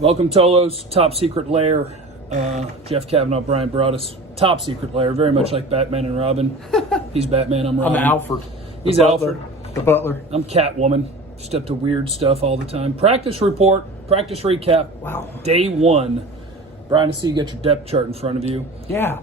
Welcome, Tolos. Top secret lair. Jeff Cavanaugh, Brian Broaddus. Top secret lair. Very much like Batman and Robin. He's Batman, I'm Robin. I'm Alfred. He's Alfred. The butler. I'm Catwoman. Just up to weird stuff all the time. Practice report. Practice recap. Wow. Day 1. Brian, I see you got your depth chart in front of you. Yeah.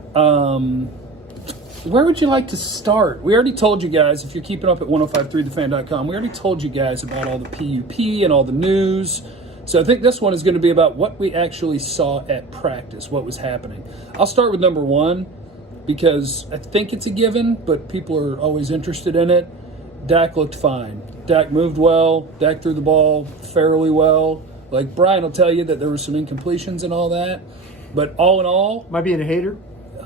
Where would you like to start? We already told you guys, if you're keeping up at 1053thefan.com, we already told you guys about all the PUP and all the news. So I think this one is going to be about what we actually saw at practice, what was happening. I'll start with number 1 because I think it's a given, but people are always interested in it. Dak looked fine. Dak moved well. Dak threw the ball fairly well. Like Brian will tell you that there were some incompletions and all that. But all in all... Am I being a hater?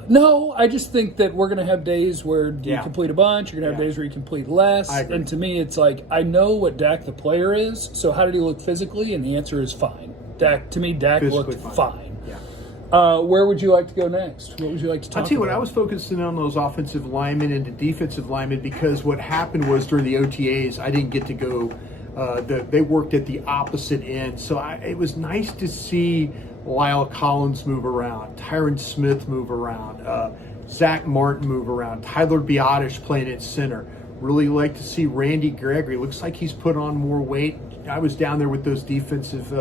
No, I just think that we're going to have days where you Yeah. complete a bunch. You're going to have days where you complete less. I agree. And to me, it's like, I know what Dak the player is, so how did he look physically? And the answer is fine. Dak Physically looked fine. fine. Yeah. Where would you like to go next? What would you like to talk about? I'll tell you what, I was focusing on those offensive linemen and the defensive linemen because what happened was during the OTAs, I didn't get to go. They worked at the opposite end. So it was nice to see Lyle Collins move around, Tyron Smith move around, Zach Martin move around, Tyler Broaddus playing at center. Really like to see Randy Gregory. Looks like he's put on more weight. I was down there with those defensive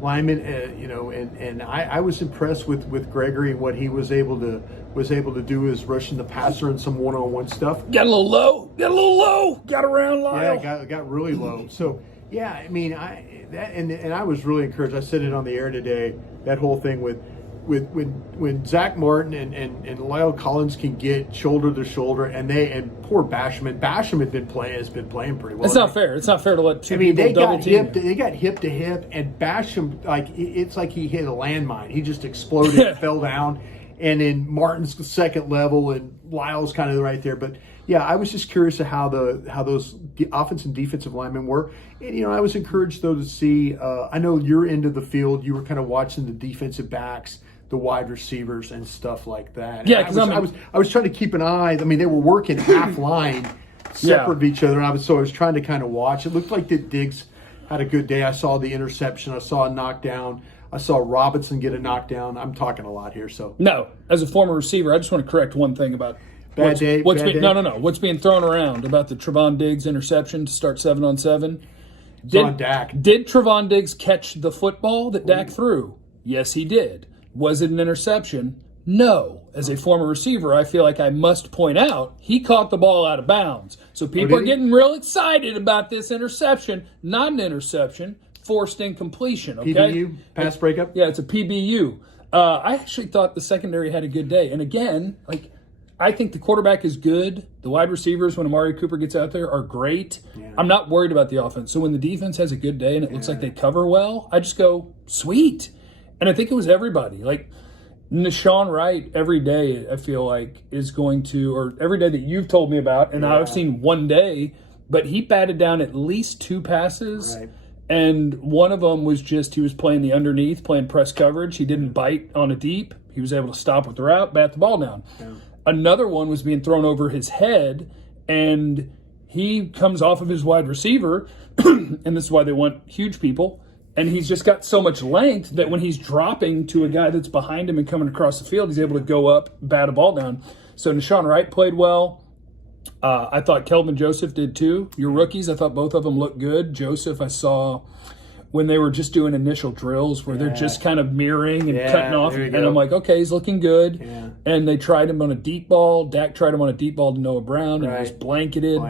linemen, and I was impressed with Gregory and what he was able to do is rushing the passer and some one-on-one stuff. Got a little low. Got around Lyle. Yeah, got really low. So yeah, I mean, I was really encouraged. I said it on the air today. That whole thing with when Zach Martin and Lyle Collins can get shoulder to shoulder, and poor Basham has been playing pretty well. It's not fair. It's not fair to let two people they double got team. they got hip to hip, and Basham, it's like he hit a landmine. He just exploded, and fell down, and then Martin's second level, and Lyle's kind of right there. But yeah, I was just curious of how those offense and defensive linemen were. And, I was encouraged, though, to see, I know you're into the field. You were kind of watching the defensive backs, the wide receivers, and stuff like that. Yeah, because I was trying to keep an eye. I mean, they were working half line separate of each other. And I was trying to kind of watch. It looked like that Diggs had a good day. I saw the interception. I saw a knockdown. I saw Robinson get a knockdown. I'm talking a lot here. So No, as a former receiver, I just want to correct one thing about Bad day. No. What's being thrown around about the Trevon Diggs interception to start 7-on-7? on Dak. Did Trevon Diggs catch the football that Dak threw? Yes, he did. Was it an interception? No. As a former receiver, I feel like I must point out he caught the ball out of bounds. So people are getting real excited about this interception. Not an interception, forced incompletion. Okay? PBU, pass breakup? Yeah, it's a PBU. I actually thought the secondary had a good day. And again, I think the quarterback is good. The wide receivers, when Amari Cooper gets out there, are great. Yeah. I'm not worried about the offense. So when the defense has a good day and it looks like they cover well, I just go, sweet. And I think it was everybody. Like, Nashawn Wright, every day, I feel like, is going to, or every day that you've told me about, and I've seen one day, but he batted down at least 2 passes. Right. And one of them was just, he was playing the underneath, playing press coverage. He didn't bite on a deep. He was able to stop with the route, bat the ball down. Yeah. Another one was being thrown over his head, and he comes off of his wide receiver, and this is why they want huge people, and he's just got so much length that when he's dropping to a guy that's behind him and coming across the field, he's able to go up, bat a ball down. So Nashawn Wright played well. I thought Kelvin Joseph did too. Your rookies, I thought both of them looked good. Joseph, I saw when they were just doing initial drills where they're just kind of mirroring and cutting off. And I'm like, okay, he's looking good. Yeah. And they tried him on a deep ball. Dak tried him on a deep ball to Noah Brown, and it was blanketed.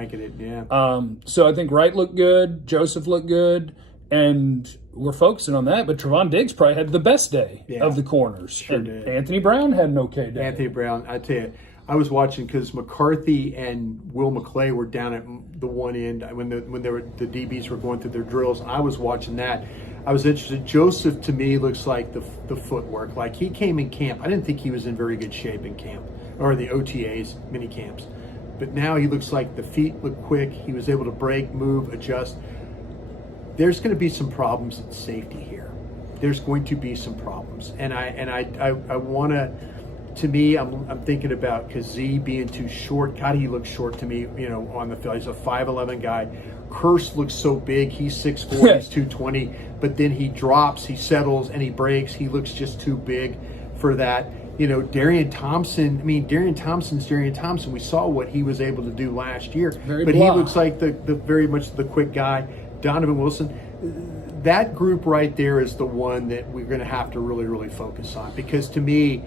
So I think Wright looked good. Joseph looked good. And we're focusing on that. But Trevon Diggs probably had the best day of the corners. Sure did. Anthony Brown had an okay day. Anthony Brown, I tell you, I was watching because McCarthy and Will McClay were down at the one end when the DBs were going through their drills. I was watching that. I was interested. Joseph, to me, looks like the footwork. Like, he came in camp. I didn't think he was in very good shape in camp, or the OTAs, mini camps. But now he looks like the feet look quick. He was able to break, move, adjust. There's going to be some problems at safety here. There's going to be some problems. And I want to... To me, I'm thinking about Kazee being too short. God, he looks short to me, on the field. He's a 5'11" guy. Curse looks so big. He's 6'4", he's 220, but then he drops, he settles, and he breaks. He looks just too big for that. Darian Thompson's Darian Thompson. We saw what he was able to do last year, but he looks like the very much the quick guy. Donovan Wilson. That group right there is the one that we're going to have to really, really focus on, because to me,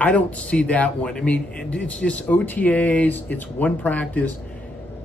I don't see that one. It's just OTAs. It's one practice.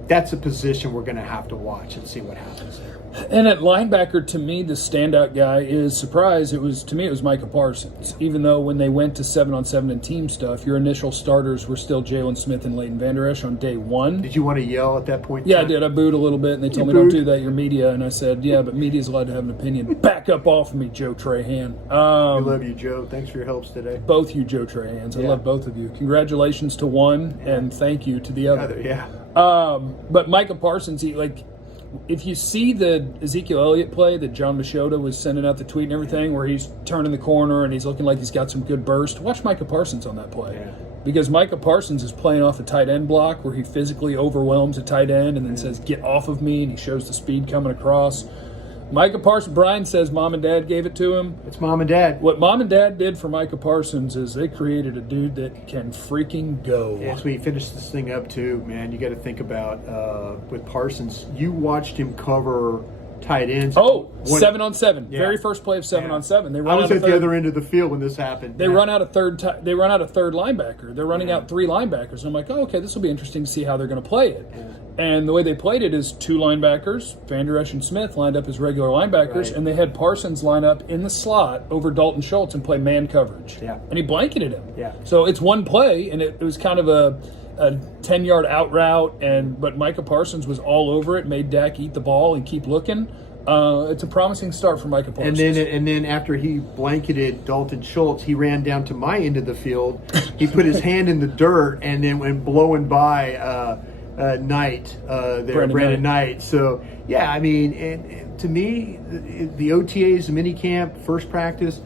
That's a position we're going to have to watch and see what happens there. And at linebacker, to me, the standout guy is surprise. It was Micah Parsons. Even though when they went to 7-on-7 and team stuff, your initial starters were still Jalen Smith and Leighton Vander Esch on day one. Did you want to yell at that point? Yeah, I did. I booed a little bit, and they told me, don't do that, you're media. And I said, yeah, but media's allowed to have an opinion. Back up off of me, Joe Trahan. We love you, Joe. Thanks for your helps today. Both you, Joe Trahans. I love both of you. Congratulations to one, and thank you to the other. Yeah. But Micah Parsons, if you see the Ezekiel Elliott play that John Machota was sending out the tweet and everything, where he's turning the corner and he's looking like he's got some good burst, watch Micah Parsons on that play. Yeah. Because Micah Parsons is playing off a tight end block where he physically overwhelms a tight end and then says, get off of me, and he shows the speed coming across. Micah Parsons, Brian says mom and dad gave it to him. It's mom and dad. What mom and dad did for Micah Parsons is they created a dude that can freaking go. Yeah, as we finish this thing up too, man, you got to think about with Parsons, you watched him cover tight ends. 7-on-7. Yeah. Very first play of 7-on-7. I was at the other end of the field when this happened. They run out a third linebacker. They're running out three linebackers. And I'm like, okay, this will be interesting to see how they're going to play it. Yeah. And the way they played it is two linebackers, Vander Esch and Smith, lined up as regular linebackers, and they had Parsons line up in the slot over Dalton Schultz and play man coverage. Yeah. And he blanketed him. Yeah. So it's one play, and it was kind of a 10-yard out route, but Micah Parsons was all over it, made Dak eat the ball and keep looking. It's a promising start for Micah Parsons. And then after he blanketed Dalton Schultz, he ran down to my end of the field. He put his hand in the dirt and then went blowing by Brandon Knight. So, yeah, and to me, the OTAs, the minicamp, first practice,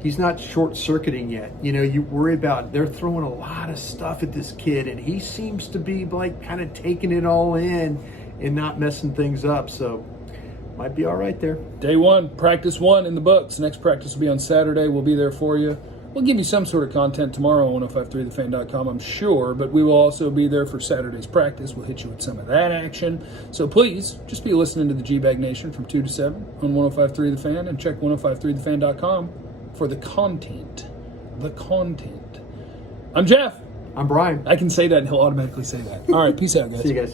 he's not short-circuiting yet. You worry about they're throwing a lot of stuff at this kid, and he seems to be like kind of taking it all in and not messing things up. So, might be all right there. Day one, practice one in the books. Next practice will be on Saturday. We'll be there for you. We'll give you some sort of content tomorrow on 1053thefan.com, I'm sure, but we will also be there for Saturday's practice. We'll hit you with some of that action. So please, just be listening to the G-Bag Nation from 2 to 7 on 1053 The Fan, and check 1053thefan.com for the content. I'm Jeff. I'm Brian. I can say that, and he'll automatically say that. All right, peace out, guys. See you guys.